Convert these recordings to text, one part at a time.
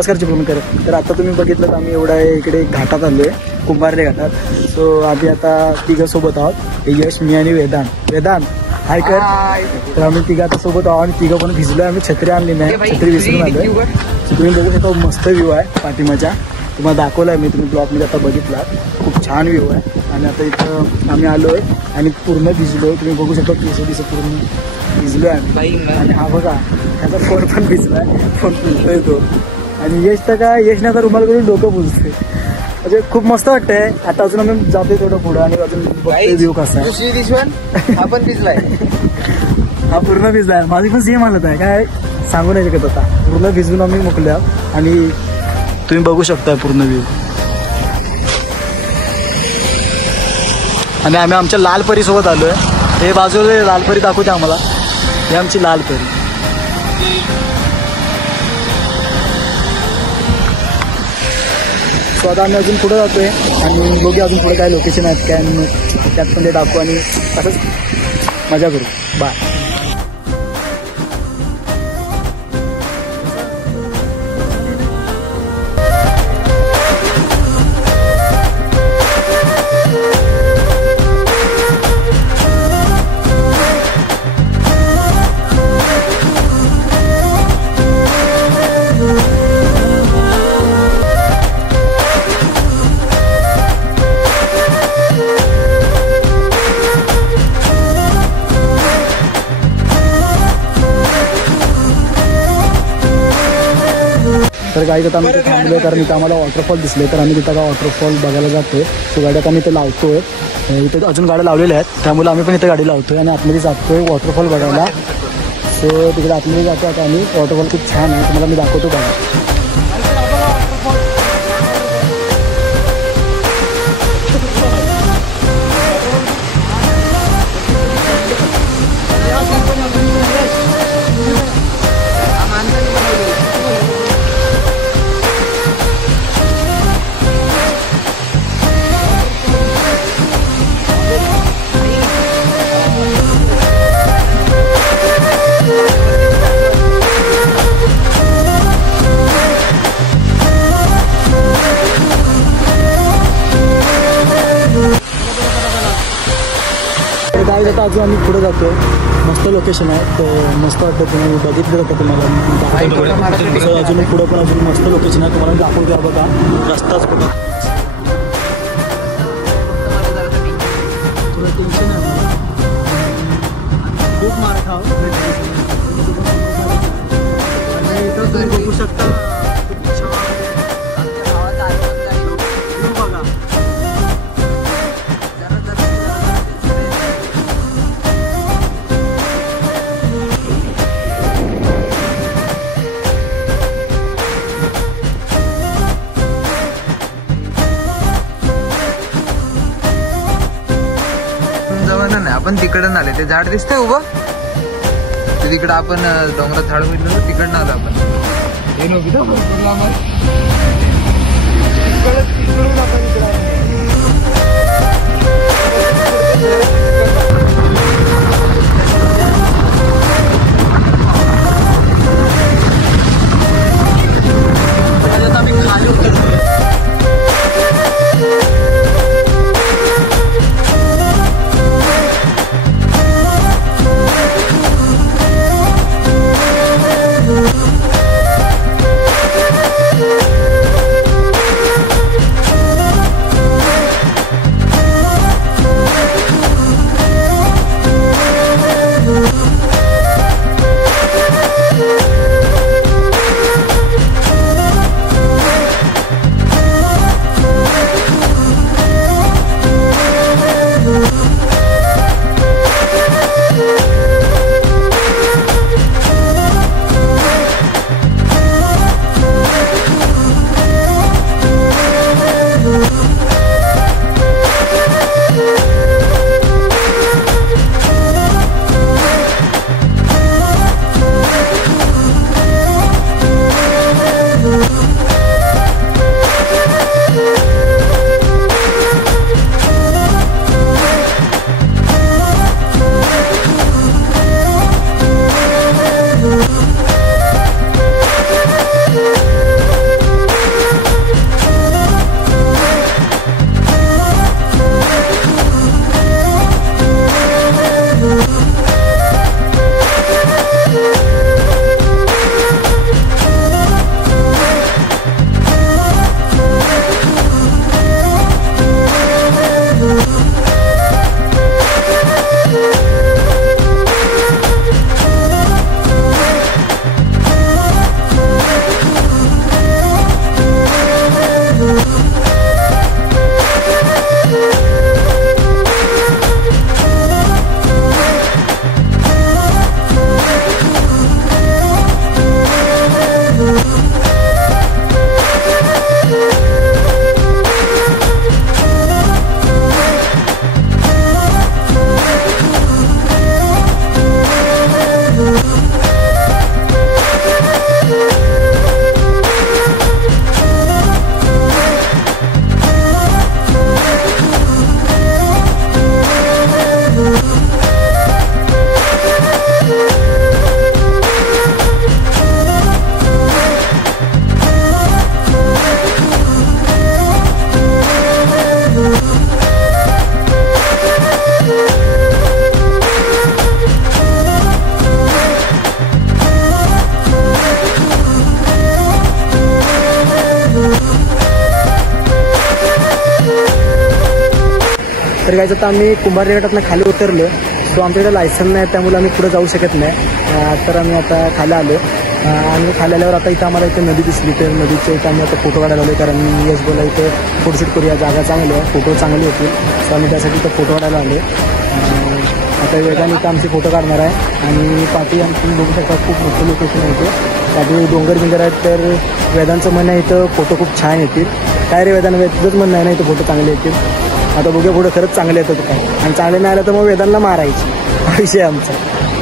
नमस्कार चिपळूणकर. तर आता तुम्ही बघितलं आम्ही एवढा इकडे घाटात आलो आहे, कुंभारले घाटात. सो आम्ही आता तिघं सोबत आहोत, यश, मी आणि वेदांत हाय कर. तर आम्ही तिघं आता सोबत आहोत आणि तिघं पण भिजलोय. आम्ही छत्री आणली नाही, छत्री विसरून आलोय. तुम्ही बघू शकता मस्त व्ह्यू आहे पाठीमागचा, तुम्हाला दाखवलाय मी, तुम्ही ब्लॉगमध्ये आता बघितला. खूप छान व्ह्यू आहे. आणि आता इथं आम्ही आलोय आणि पूर्ण भिजलोय. तुम्ही बघू शकता केस पूर्ण भिजलोय आम्ही. आणि हा बघा त्याचा फोन पण भिजलाय, फोन पुजतोय तो. आणि यश तर काय, यशने आता रुमाल करून डोकं पुजतोय. म्हणजे खूप मस्त वाटतंय. आता अजून आम्ही जातोय थोडं पुढं आणि अजून व्ह्यू कसा आहे. हा पण भिजलाय, हा पूर्ण भिजलाय. माझी पण सेम हालत आहे, काय सांगू नाही शकत. आता पूर्ण भिजून आम्ही मोकल्या आणि तुम्ही बघू शकता पूर्ण व्ह्यू. आणि आम्ही आमच्या लालपरी सोबत आलोय. हे बाजूला लालपरी दाखवते आम्हाला, हे आमची लालपरी. सो आता आम्ही अजून पुढे जातोय आणि बघूया अजून पुढे काय लोकेशन आहेत काय, त्यात पण ते दाखवू आणि असंच मजा करू. बाय. तर गाडी आता आम्ही थांबलोय कारण इथं आम्हाला वॉटरफॉल दिसले, तर आम्ही तिथं का वॉटरफॉल बघायला जातोय. सो गाडी आता आम्ही इथं लावतोय. इथं अजून गाड्या लावलेल्या आहेत, त्यामुळे आम्ही पण इथं गाडी लावतोय आणि आतमध्ये जातोय वॉटरफॉल बघायला. सो तिकडे आतमध्ये जातो आता आम्ही. वॉटरफॉल खूप छान आहे, तुम्हाला मी दाखवतो बघा. आता अजून आम्ही पुढे जातोय. मस्त लोकेशन आहे, तर मस्त वाटतं. तुम्ही बघितलं जातं तुम्हाला. अजून पुढं पण अजून मस्त लोकेशन आहे, तुम्हाला दाखवतो. बघा रस्ताच बघा, थोडं टेन्शन आहे मला, खूप मार खाव. आणि इथं तुम्ही बघू शकता नाही. आपण तिकडं आले, ते झाड दिसतंय उभं तिकडं. आपण डोंगरात झाड बघितलं, तिकडनं आलो आपण. हे आम्ही खाली उतरतोय. गायचं तर आम्ही कुंभारली घाटातनं खाली उतरलो. सो आमच्याकडे लायसन नाही त्यामुळे आम्ही पुढे जाऊ शकत नाही. तर आम्ही आता खाली आलो आणि खाली आल्यावर आता इथं आम्हाला इथे नदी दिसली. तर नदीच्या इथं आम्ही आता फोटो काढायला आलो कारण मी यश बोला इथे फोटोशूट करूया, जागा चांगली आहे, फोटो चांगले होतील. सो आम्ही त्यासाठी इथं फोटो काढायला आलो. आता वेगाने इथं आमचे फोटो काढणार आहे आणि पाठी आमची बघू शकता खूप मोठं लोकेशन आहे इथे. पाठी डोंगर बिंगर आहेत. तर वेदांचं म्हणणं आहे इथं फोटो खूप छान येतील. काय रे वेदांना तुझंच म्हणणं आहे ना इथं फोटो चांगले येतील. आता बघूया पुढं खरंच चांगले येतात काय, आणि चांगले नाही आलं तर मग वेदांना मारायची हा विषय आमचा.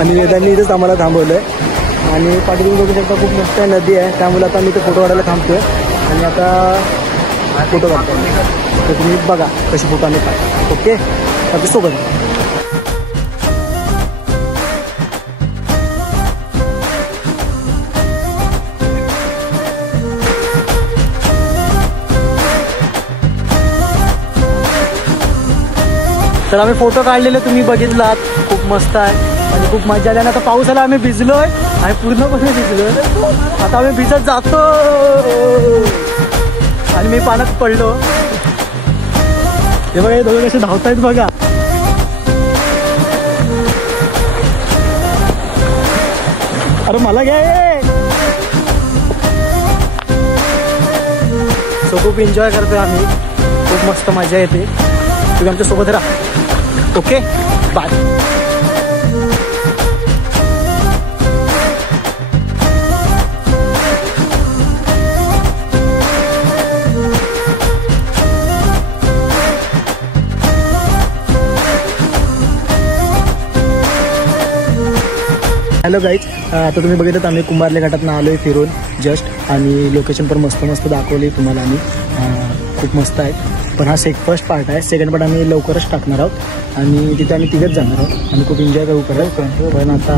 आणि वेदांनी इथंच आम्हाला थांबवलं आहे आणि पाठीतून बघू शकता खूप मस्त नदी आहे. त्यामुळे आता मी इथं फोटो काढायला थांबतोय आणि आता फोटो काढतो. तर तुम्ही बघा कशी फोटो आम्ही काढतो. ओके आता सोबत तर आम्ही फोटो काढलेले तुम्ही बघितलात. खूप मस्त आहे आणि खूप मजा आली. आणि आता पाऊस आला आम्ही भिजलोय आणि पूर्णपणे भिजलोय. आता आम्ही भिजत जातो आणि मी पाण्यात पडलो. हे बघा हे दोघे कसे धावतायत बघा. अरे मला घ्या. सो खूप एन्जॉय करतोय आम्ही, खूप मस्त मजा येते. तुम्ही आमच्या सोबत राहा. Okay bye. हॅलो गाईज, आता तुम्ही बघितलं आम्ही कुंभारली घाटातून आलो आहे फिरून जस्ट. आणि लोकेशन पण मस्त मस्त दाखवली तुम्हाला आम्ही. खूप मस्त आहे. पण हा फर्स्ट पार्ट आहे. सेकंड पार्ट आम्ही लवकरच टाकणार आहोत आणि तिथे आम्ही तिघच जाणार आहोत आणि खूप एन्जॉय करू परत. पण आता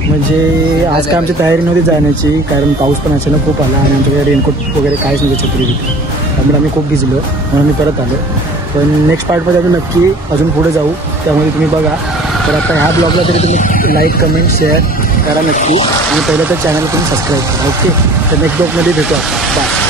म्हणजे आज काय आमची तयारी नव्हती जाण्याची कारण पाऊस पण अचानक खूप आला आणि आमच्याकडे रेनकोट वगैरे काहीच नव्हतं छत्री तिथे. त्यामुळे आम्ही खूप भिजलो म्हणून आम्ही परत आलो. पण नेक्स्ट पार्टमध्ये आम्ही नक्की अजून पुढे जाऊ, त्यामुळे तुम्ही बघा. तर आता ह्या ब्लॉगला तरी तुम्ही लाईक कमेंट शेअर करा नक्की आणि पहिलं तर चॅनल तुम्ही सबस्क्राईब करा. ओके तर नेक्स्ट ब्लॉगमध्ये भेटू. बाय.